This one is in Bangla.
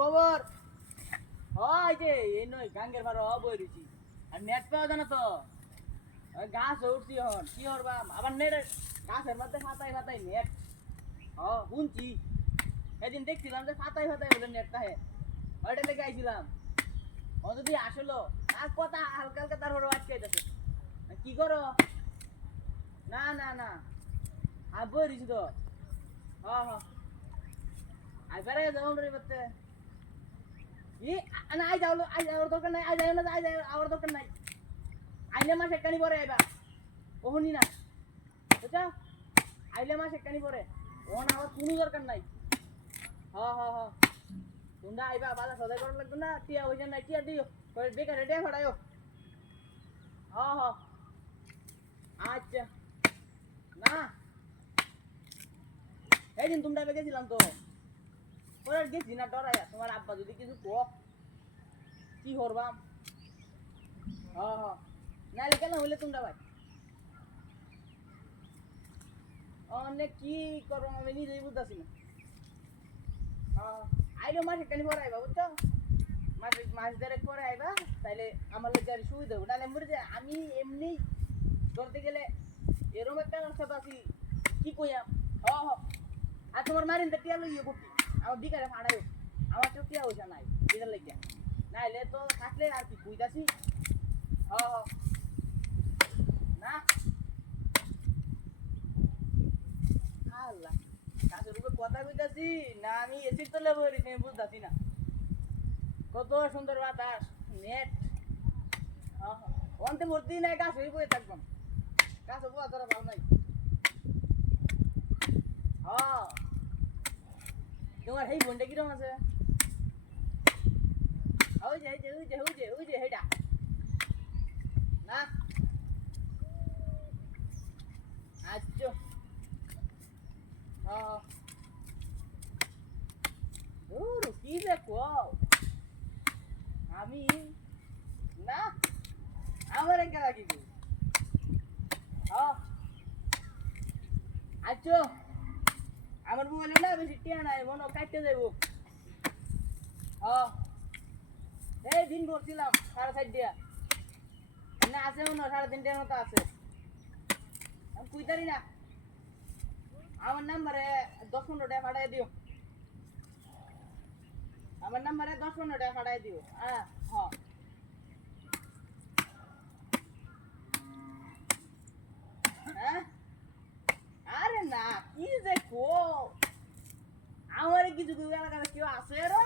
খবর? হয় যে এই নয় গাঙ্গের ভাড়া বই রয়েছি আর নেট পাওয়া যায় না তো গাছ উঠছি হন কি হরবা আবার নেট গাছের মধ্যে ফাতাই ফাতাই নেট শুনছি সেদিন দেখছিলাম যে ফাতাই ফাতাই বলে নেটটা হে ওইটা লেগে আইছিলাম ও যদি আসলো আর কথা হালকা হালকা তার হলো আটকাইতেছে কি করো না না না আর বই রয়েছি তো হ্যাঁ আর বেড়াই যাবো রে বলতে না আই যাওয়ার দরকার নাই আই যাই না আই যাই আমার দরকার নাই আইলে মাস একখানি পরে আইবা ওহনি না বুঝছো আইলে মাস একখানি পরে ওহন আমার কোনো দরকার নাই হ তোমরা আইবা বাজার সদাই করার লাগবে না টিয়া হইছে নাই টিয়া দিও বেকার রেটে ফটাইও হ আচ্ছা না এই দিন তোমরা গেছিলাম তো পরে গেছি না ডরাইয়া তোমার আব্বা যদি কিছু কো কি করবা নাইলে কেন হইলে তোমরা ভাই অনেক কি করবো আমি নিজেই বুঝতেছি না আইলো মাস একখানি পরে আইবা বুঝছো মাস দেড়েক পরে আইবা তাইলে আমার লোক আর সুবিধা হবে নাহলে মরে যায় আমি এমনি ধরতে গেলে এরকম একটা অবস্থা আছি কি কইয়াম আর তোমার মারিন তো টিয়া লইয়ে করতি আমার বিকারে ফাড়াইও আমার তো টিয়া হইছে নাই এটার লাগিয়া নাইলে তো থাকলে আর কি কইতাছি না আল্লাহ কাছের উপরে কথা কইতাছি না আমি এসির তলে বইছি আমি বুঝতাছি না কত সুন্দর বাতাস নেট অন্তে ভর্তি নাই গাছ হয়ে বয়ে থাকবাম গাছে বোয়া তোরা ভালো নাই তোমার সেই বোনটা কিরম আছে ওই যে হেটা না আচ্ছা কি দেখো আমি না আমার একটা রাখি আচ্ছা আমার মোবাইলে না বেশি টিয়া নাই মনে কাটতে যাইব এই দিন করছিলাম 4:30 দিয়া না আছে মনে 3:30 মতো আছে আমি কুইতারি না আমার নাম্বারে 10-15 টাকা পাঠাই দিও আমার নাম্বারে 10-15 টাকা পাঠাই দিও হ্যাঁ আরে না কি যে কো আমার কিছু এলাকায় কেউ আছে রে